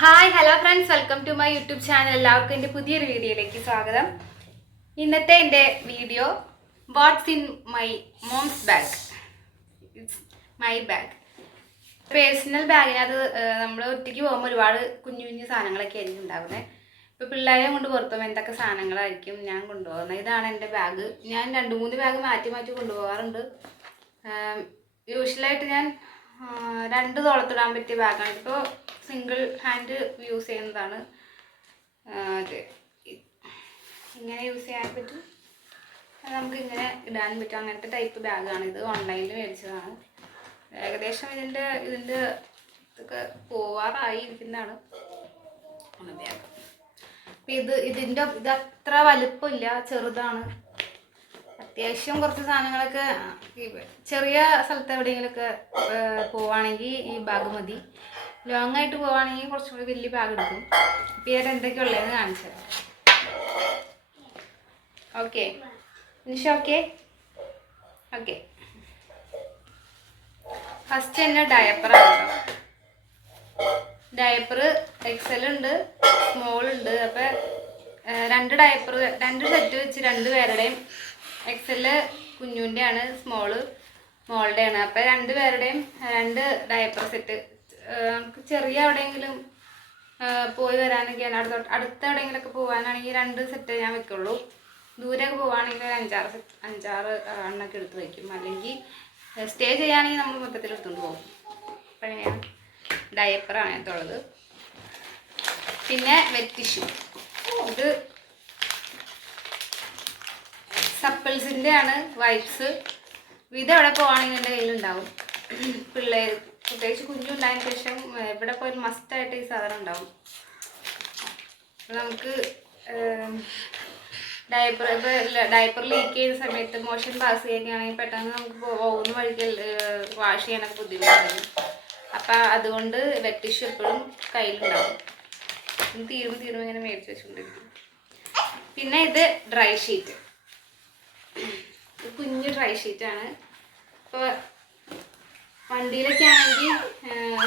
Hi hello friends welcome to my YouTube channel എല്ലാവർക്കും എന്റെ പുതിയൊരു വീഡിയോയിലേക്ക് സ്വാഗതം. ഇന്നത്തെ എന്റെ video what's in my mom's bag it's my bag personal ബാഗിനകത്ത് നമ്മൾ ഒറ്റയ്ക്ക് പോകുമ്പോൾ ഒരുപാട് കുഞ്ഞു കുഞ്ഞു സാധനങ്ങളൊക്കെ ആയിരിക്കും ഉണ്ടാകുന്നത് ഇപ്പോൾ പിള്ളേരെ കൊണ്ട് പുറത്തു പോകുമ്പോൾ എന്തൊക്കെ സാധനങ്ങളായിരിക്കും ഞാൻ കൊണ്ടുപോകുന്നത് ഇതാണ് എന്റെ ബാഗ് ഞാൻ രണ്ട് മൂന്ന് ബാഗ് മാറ്റി മാറ്റി കൊണ്ടുപോകാറുണ്ട്. യൂഷ്വലായിട്ട് ഞാൻ രണ്ട് തോളത്തിടാൻ പറ്റിയ ബാഗാണ്. ഇപ്പോൾ സിംഗിൾ ഹാൻഡ് യൂസ് ചെയ്യുന്നതാണ്. അത് ഇങ്ങനെ യൂസ് ചെയ്യാൻ പറ്റും. നമുക്ക് ഇങ്ങനെ ഇടാൻ പറ്റും. അങ്ങനത്തെ ടൈപ്പ് ബാഗാണ്. ഇത് ഓൺലൈനിൽ മേടിച്ചതാണ്. ഏകദേശം ഇതിന്റെ ഇതിന്റെ ഇതൊക്കെ പോവാറായി ഇരിക്കുന്നതാണ്. ബാഗ് അപ്പം ഇത് ഇതിന്റെ ഇത് അത്ര വലുപ്പമില്ല ചെറുതാണ്. അത്യാവശ്യം കുറച്ച് സാധനങ്ങളൊക്കെ ചെറിയ സ്ഥലത്ത് എവിടെയെങ്കിലുമൊക്കെ പോവാണെങ്കിൽ ഈ ബാഗ് മതി. ലോങ് ആയിട്ട് പോവാണെങ്കിൽ കുറച്ചും കൂടി വലിയ ബാഗ് എടുക്കും. ഇപ്പം ഇതിൽ എന്തൊക്കെയാ ഉള്ളതെന്ന് കാണിച്ചു തരാം. Okay Nisha okay okay first തന്നെ ഡയപ്പറാണ് കേട്ടോ ഡയപ്പർ എക്സൽ ഉണ്ട് സ്മോൾ ഉണ്ട്. അപ്പം രണ്ട് ഡയപ്പർ രണ്ട് സെറ്റ് വെച്ച് രണ്ട് പേരുടെയും എക്സൽ കുഞ്ഞുന്റെ ആണ് സ്മോൾ മോളുടെ ആണ് അപ്പം രണ്ട് പേരുടെയും രണ്ട് ഡയപ്പർ സെറ്റ് ചെറിയ എവിടെയെങ്കിലും പോയി വരാനൊക്കെയാണ് അടുത്ത അടുത്ത എവിടെയെങ്കിലുമൊക്കെ പോകാനാണെങ്കിൽ രണ്ട് സെറ്റ് ഞാൻ വെക്കുള്ളൂ. ദൂരെയൊക്കെ പോവുകയാണെങ്കിൽ അഞ്ചാറ് സെറ്റ് അഞ്ചാറ് എണ്ണൊക്കെ എടുത്ത് വയ്ക്കും അല്ലെങ്കിൽ സ്റ്റേ ചെയ്യുകയാണെങ്കിൽ നമ്മൾ മൊത്തത്തിൽ എടുത്തുകൊണ്ട് പോകും. അപ്പം എങ്ങനെയാണ് ഡയപ്പറാണ് അതിനകത്തുള്ളത്. പിന്നെ വെറ്റ് ടിഷ്യൂ ഇത് സപ്പിൾസിന്റെ ആണ് വൈപ്സ് ഇത് എവിടെ പോവാണെങ്കിൽ എന്റെ കയ്യിലുണ്ടാവും? പിള്ളേർ പ്രത്യേകിച്ച് കുഞ്ഞുണ്ടായതിന് ശേഷം എവിടെ പോയാലും മസ്റ്റായിട്ട് ഈ സാധനം ഉണ്ടാവും. നമുക്ക് ഡയപ്പർ ഇപ്പോൾ ഡയപ്പർ ലീക്ക് ചെയ്ത സമയത്ത് മോഷൻ പാസ് ചെയ്യുകയാണെങ്കിൽ പെട്ടെന്ന് നമുക്ക് ഓവുന്ന വഴിക്ക് വാഷ് ചെയ്യാനൊക്കെ ബുദ്ധിമുട്ടാണ് അപ്പം അതുകൊണ്ട് വെറ്റ് എപ്പോഴും കയ്യിലുണ്ടാവും. തീർന്ന് തീർന്ന് ഇങ്ങനെ മേടിച്ച് വെച്ചുകൊണ്ടിരിക്കും പിന്നെ ഇത് ഡ്രൈ ഷീറ്റ്. കുഞ്ഞു ഡ്രൈ ഷീറ്റാണ് ഇപ്പോൾ വണ്ടിയിലൊക്കെ ആണെങ്കിൽ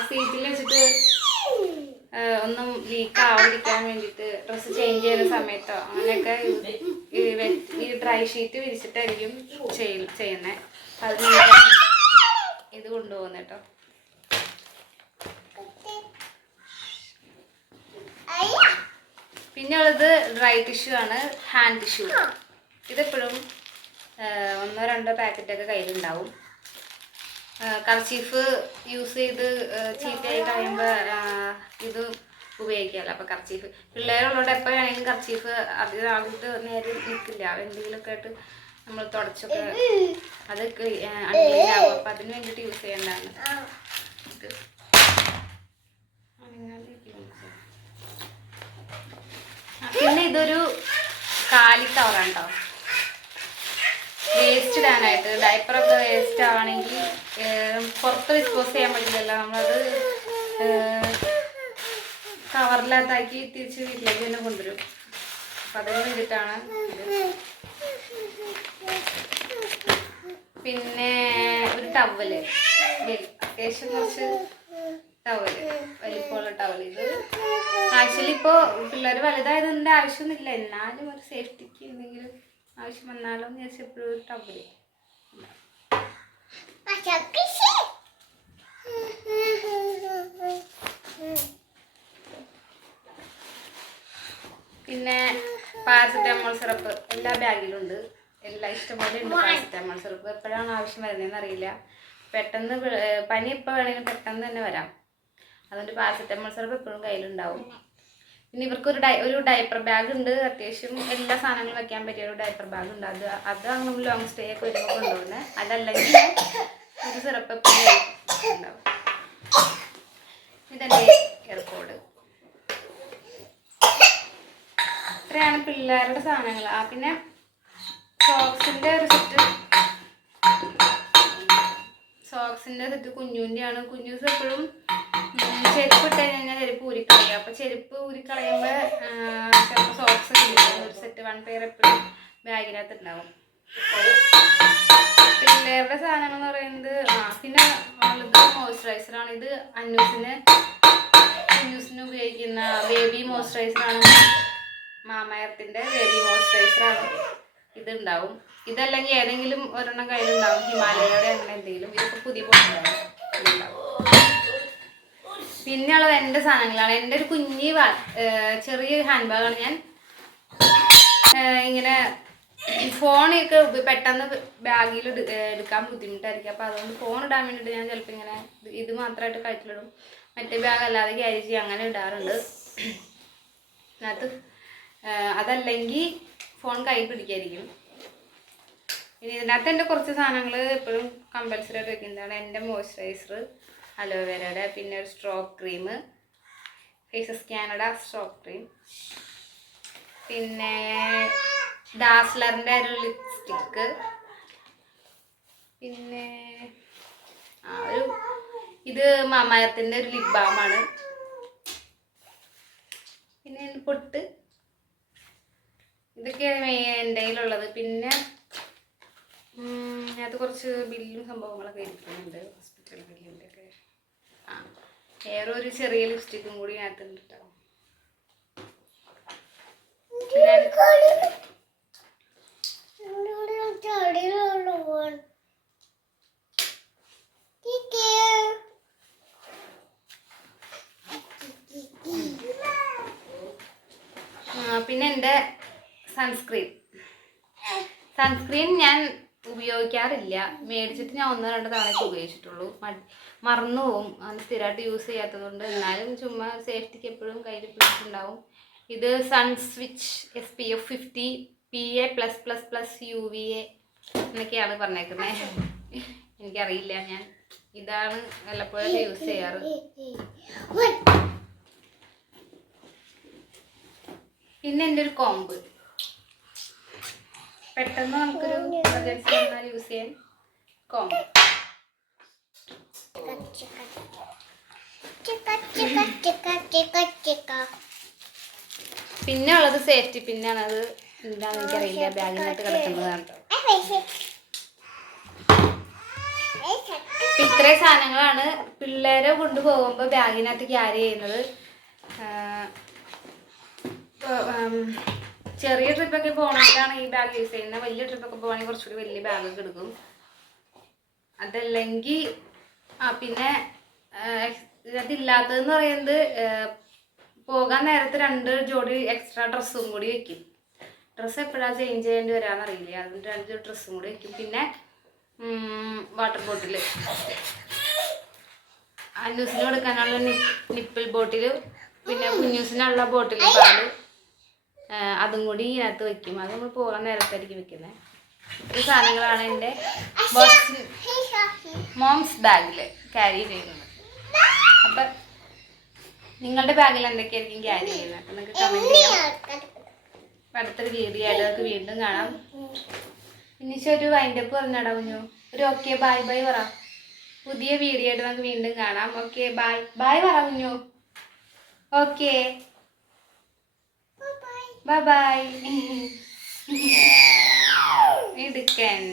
സീറ്റിൽ വെച്ചിട്ട് ഒന്നും ലീക്ക് ആവാതിരിക്കാൻ വേണ്ടിയിട്ട് ഡ്രസ്സ് ചേഞ്ച് ചെയ്യുന്ന സമയത്തോ അങ്ങനെയൊക്കെ ഈ ഡ്രൈ ഷീറ്റ് വിരിച്ചിട്ടായിരിക്കും ചെയ്യുന്നത് അത് ഇത് കൊണ്ടുപോകുന്നത് കേട്ടോ പിന്നെ ഉള്ളത് ഡ്രൈ ടിഷ്യൂ ആണ് ഹാൻഡ് ടിഷ്യൂ ഇതെപ്പോഴും ഒന്നോ രണ്ടോ പാക്കറ്റൊക്കെ കയ്യിലുണ്ടാവും. കർച്ചീഫ് യൂസ് ചെയ്ത് ചീത്തയായി കഴിയുമ്പോൾ ഇത് ഉപയോഗിക്കാമല്ലോ അപ്പോൾ കർച്ചീഫ് പിള്ളേരുള്ളതുകൊണ്ട് എപ്പോൾ വേണമെങ്കിലും കർച്ചീഫ് അധികം ആകിട്ട് നേരെ നിൽക്കില്ല എന്തെങ്കിലുമൊക്കെ ആയിട്ട് നമ്മൾ തുടച്ചൊക്കെ അത് അൺക്ലീനാകും അപ്പോൾ അതിന് വേണ്ടിയിട്ട് യൂസ് ചെയ്യേണ്ടതാണ്. പിന്നെ ഇതൊരു കാലി കേട്ടോ വേസ്റ്റ് ഇടാനായിട്ട്. ഡയപ്പറൊക്കെ വേസ്റ്റ് ആവണമെങ്കിൽ പുറത്ത് ഡിസ്പോസ് ചെയ്യാൻ പറ്റില്ലല്ലോ. നമ്മളത് കവറിലകത്താക്കി തിരിച്ച് വീട്ടിലേക്ക് തന്നെ കൊണ്ടുവരും. അപ്പം അതിന് വേണ്ടിയിട്ടാണ് പിന്നെ ഒരു ടവൽ അത്യാവശ്യം കുറച്ച് ടവൽ വലിപ്പമുള്ള ടവൽ ഇത് ആക്ച്വലി ഇപ്പോൾ പിള്ളേർ വലുതായതിന്റെ ആവശ്യമൊന്നുമില്ല. എന്നാലും ഒരു സേഫ്റ്റിക്ക് എന്തെങ്കിലും ആവശ്യം വന്നാലോ എന്ന് വിചാരിച്ച എപ്പോഴും ഒരു പിന്നെ പാരസെറ്റാമോൾ സിറപ്പ് എല്ലാ ബാഗിലും ഉണ്ട് എല്ലാ ഇഷ്ടംപോലെ ഉണ്ട് പാരസെറ്റാമോൾ സിറപ്പ് എപ്പോഴാണ് ആവശ്യം വരുന്നതെന്ന് അറിയില്ല. പെട്ടെന്ന് പനി എപ്പോൾ വേണമെങ്കിലും പെട്ടെന്ന് തന്നെ വരാം. അതുകൊണ്ട് പാരസെറ്റാമോൾ സിറപ്പ് എപ്പോഴും കയ്യിലുണ്ടാവും. പിന്നെ ഇവർക്ക് ഒരു ഡൈ ഒരു ഡയപ്പർ ബാഗ് ഉണ്ട്. അത്യാവശ്യം എല്ലാ സാധനങ്ങളും വെക്കാൻ പറ്റിയ ഒരു ഡയപ്പർ ബാഗ് ഉണ്ട്. അത് അതാണ് നമ്മൾ ലോങ് സ്റ്റേ ഒക്കെ വരുമ്പോൾ കൊണ്ടുപോകുന്നത് അതല്ലെങ്കിൽ ഒരു സിറപ്പ് ഉണ്ടാവും. ഇതെന്റെ എയർപോർട്ട് ഇത്രയാണ് പിള്ളേരുടെ സാധനങ്ങൾ. ആ പിന്നെ സോക്സിന്റെ ഒരു സെറ്റ് സോക്സിന്റെ സെറ്റ് കുഞ്ഞുവിന്റെയാണ് കുഞ്ഞു എപ്പോഴും ചെരുപ്പ് ഇട്ട് കഴിഞ്ഞാൽ ചെരുപ്പ് ഊരിക്കളയുക അപ്പോൾ ചെരുപ്പ് ഊരിക്കളയുമ്പോൾ ചിലപ്പോൾ സോക്സ് ഒരു സെറ്റ് വൺ പെയർ എപ്പോഴും ബാഗിനകത്ത് ഉണ്ടാവും പിള്ളേരുടെ സാധനങ്ങൾ എന്ന് പറയുന്നത് ആ പിന്നെ ഉള്ളത് മോയ്സ്ചറൈസറാണ് ഇത് അന്നൂസിന് അന്യൂസിന് ഉപയോഗിക്കുന്ന ബേബി മോയ്സ്ചറൈസറാണ് മാമയത്തിന്റെ ബേബി മോയ്സ്ചറൈസറാണ് ഇതുണ്ടാവും ഇതല്ലെങ്കിൽ ഏതെങ്കിലും ഒരെണ്ണം കയ്യിലുണ്ടാവും. ഹിമാലയയുടെ അങ്ങനെ എന്തെങ്കിലും. ഇതിപ്പോൾ പുതിയ ഇതുണ്ടാവും പിന്നെയുള്ളത് എന്റെ സാധനങ്ങളാണ്. എന്റെ ഒരു കുഞ്ഞി ചെറിയ ഹാൻഡ് ബാഗാണ് ഞാൻ. ഇങ്ങനെ ഫോണൊക്കെ പെട്ടെന്ന് ബാഗിൽ എടുക്കാൻ ബുദ്ധിമുട്ടായിരിക്കും. അപ്പോൾ അതുകൊണ്ട് ഫോൺ ഇടാൻ വേണ്ടിയിട്ട് ഞാൻ ചിലപ്പോൾ ഇങ്ങനെ ഇത് ഇത് മാത്രമായിട്ട് കഴുത്തിലിടും മറ്റേ ബാഗ് അല്ലാതെ ക്യാരി ചെയ്യും അങ്ങനെ ഇടാറുണ്ട്. അതിനകത്ത് അതല്ലെങ്കിൽ ഫോൺ കൈ പിടിക്കായിരിക്കും. ഇനി ഇതിനകത്ത് എന്റെ കുറച്ച് സാധനങ്ങൾ എപ്പോഴും കമ്പൽസറി ആയിട്ട് വെക്കുന്നതാണ്. എന്റെ മോയ്സ്ചറൈസർ അലോവേരയുടെ പിന്നെ ഒരു stroke cream faces Canada stroke cream പിന്നെ ഡാസ്ലറിന്റെ ഒരു ലിപ്സ്റ്റിക്ക് പിന്നെ ആ ഒരു ഇത് മാമായത്തിന്റെ ഒരു ലിപ് ബാമാണ് പിന്നെ പൊട്ട്. ഇതൊക്കെയാണ് എന്റെ കയ്യിലുള്ളത്. പിന്നെ അത് കുറച്ച് ബില്ലും സംഭവങ്ങളൊക്കെ ഇരിക്കുന്നുണ്ട്. ഹോസ്പിറ്റൽ ബില്ലിന്റെ ഒക്കെ. ആ. വേറെ ഒരു ചെറിയ ലിപ്സ്റ്റിക്കും കൂടി ഞാൻ കേട്ടോ പിന്നെ എന്റെ സൺസ്ക്രീൻ സൺസ്ക്രീൻ ഞാൻ ഉപയോഗിക്കാറില്ല. മേടിച്ചിട്ട് ഞാൻ ഒന്നോ രണ്ടോ തവണയൊക്കെ ഉപയോഗിച്ചിട്ടുള്ളൂ. മറന്നു പോവും സ്ഥിരമായിട്ട് യൂസ് ചെയ്യാത്തതുകൊണ്ട്. എന്നാലും ചുമ്മാ സേഫ്റ്റിക്ക് എപ്പോഴും കയ്യിൽ പിടിച്ചിട്ടുണ്ടാവും ഇത് sun switch S P F fifty P A plus plus plus U V A എന്നൊക്കെയാണ് പറഞ്ഞേക്കുന്നത് എനിക്കറിയില്ല ഞാൻ. ഇതാണ് വല്ലപ്പോഴൊക്കെ യൂസ് ചെയ്യാറ്. പിന്നെ എന്റെ ഒരു കോമ്പ് പെട്ടെന്ന് നമുക്കൊരു എമർജൻസി വന്നാൽ യൂസ് ചെയ്യാൻ കോമ പിന്നെ ഉള്ളത് സേഫ്റ്റി പിന്നാണ്. അത് എന്താണെന്ന് എനിക്കറിയില്ല. ബാഗിനകത്ത് കിടക്കുന്നതാണ് ഇത്രയും സാധനങ്ങളാണ് പിള്ളേരെ കൊണ്ടുപോകുമ്പോൾ ബാഗിനകത്ത് ക്യാരി ചെയ്യുന്നത്. ചെറിയ ട്രിപ്പൊക്കെ പോകണമെങ്കിലാണ് ഈ ബാഗ് യൂസ് ചെയ്യുന്നത്. വലിയ ട്രിപ്പൊക്കെ പോകണമെങ്കിൽ കുറച്ചുകൂടി വലിയ ബാഗൊക്കെ എടുക്കും. അതല്ലെങ്കിൽ ആ പിന്നെ ഇതില്ലാത്തതെന്ന് പറയുന്നത് പോകാൻ നേരത്തെ രണ്ട് ജോഡി എക്സ്ട്രാ ഡ്രസ്സും കൂടി വെക്കും. ഡ്രസ്സ് എപ്പോഴാണ് ചേഞ്ച് ചെയ്യേണ്ടി വരാമെന്നറിയില്ല അതിന്റെ രണ്ട് ഡ്രസ്സും കൂടി വെക്കും. പിന്നെ വാട്ടർ ബോട്ടിൽ അന്നൂസിന് കൊടുക്കാനുള്ള നിപ്പിൾ ബോട്ടിൽ പിന്നെ കുഞ്ഞൂസിനുള്ള ബോട്ടിൽ പാൽ. അതും കൂടി ഇതിനകത്ത് വെക്കും. അത് നമ്മൾ പോകാൻ നേരത്തായിരിക്കും വെക്കുന്നത് ഈ സാധനങ്ങളാണ് എന്റെ ബോക്സ് മോംസ് ബാഗിൽ ക്യാരി ചെയ്യുന്നത്. അപ്പം നിങ്ങളുടെ ബാഗിൽ എന്തൊക്കെയായിരിക്കും ക്യാരി ചെയ്യുന്നത് അപ്പം നിങ്ങൾക്ക് കമന്റ് ചെയ്യാം. അപ്പം അടുത്തൊരു വീഡിയോ ആയിട്ട് നമുക്ക് വീണ്ടും കാണാം. ഇനിച്ച് ഒരു വൈൻഡപ്പ് പറഞ്ഞാടാ കുഞ്ഞു. ഒരു ഓക്കെ ബൈ ബൈ പറ. പുതിയ വീഡിയോ ആയിട്ട് നമുക്ക് വീണ്ടും കാണാം. ഓക്കെ ബൈ ബൈ പറ കുഞ്ഞു. Okay bye bye ഇടുക്കൻ